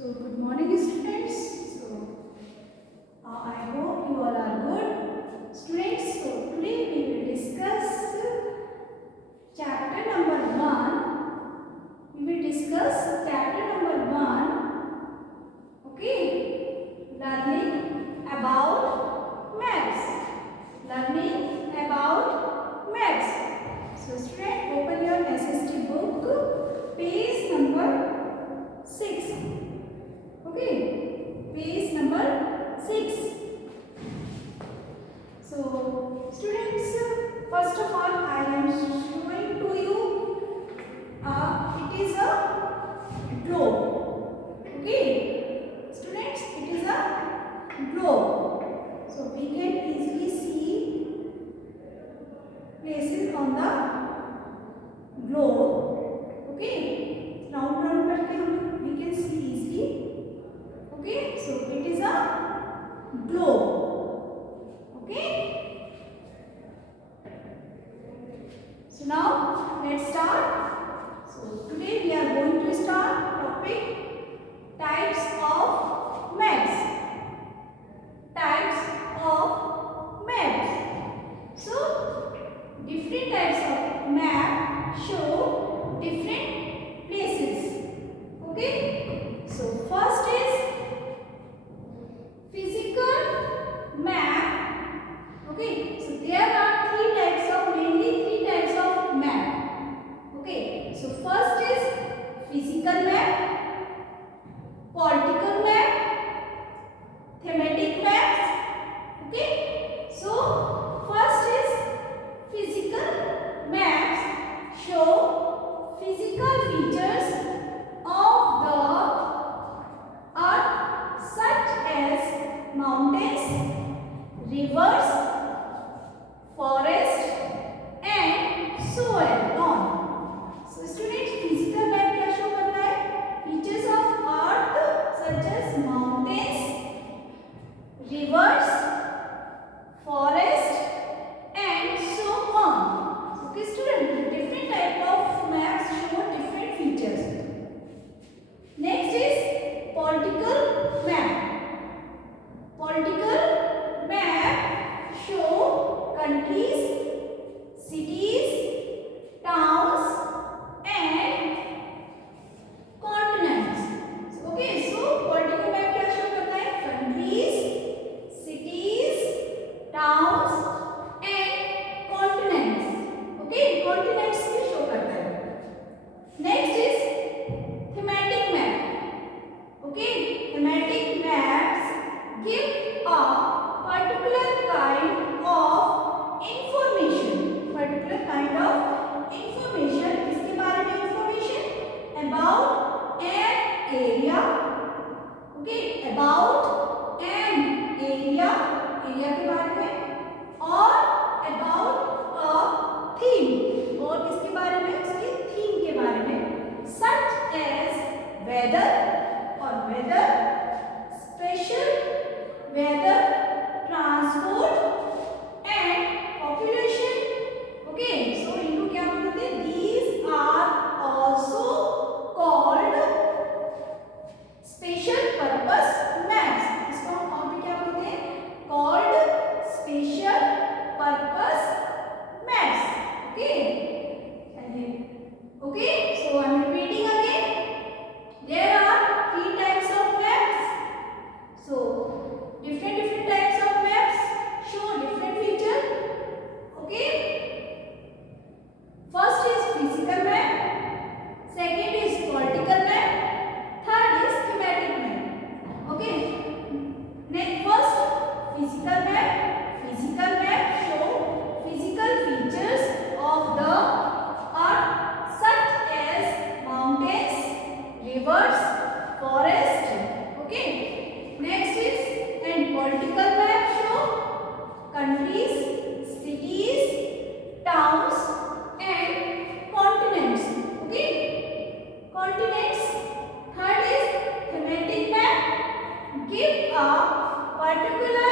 So good morning students. I hope you all are good. Students, so today we will discuss chapter number 1. We will discuss chapter number 1. Okay. Learning about maths. Learning about maths. So student, open your S.S.T book, page number 6. Okay, page number 6. So, students, first of all, I am showing to you, it is a globe. Okay, students, it is a globe. So, we can easily see places on the globe. Okay, round करके we can see easily. Okay, so it is a globe. Okay. So now let's start. So today we are going to start topic types of maps. Types of maps. So different types of map show different places. Okay. So first is physical map. Okay, so there are mainly three types of map. Okay, so first is physical map, political map, thematic maps. Okay, so first is physical maps show physical features of the earth such as mountains, rivers, forest and so on. So students, physical map क्या show करता है? Features of earth such as mountains, rivers, forest and so on. Okay students, different type of maps show different features. Next is political map. Political map show countries, cities, towns and continents. Okay, so political map क्या show करता है? Countries, cities, towns and continents. Okay, continents भी show करता है. Next is thematic map. Okay, thematic maps give a particular kind of information. Particular kind of information. किसके बारे में information? About an area. Okay, about an area. Area के बारे में और about a theme. और किसके बारे में? उसके theme के बारे में. Such as weather or weather, special weather, transport and population. Okay, so इनको क्या बोलते हैं? These are also called special purpose maps. इसको हम और भी क्या बोलते हैं? Called special purpose maps. Okay, okay, so I am repeating again. There are three types of maps. So different types of maps show different features. Okay. First is physical map. Second is political map. Third is thematic map. Okay. Next, first physical map. Physical map show physical features of the earth such as mountains, rivers, forest. Okay. Next is and political map show countries, cities, towns and continents. Okay. Continents. Third is thematic map. Give a particular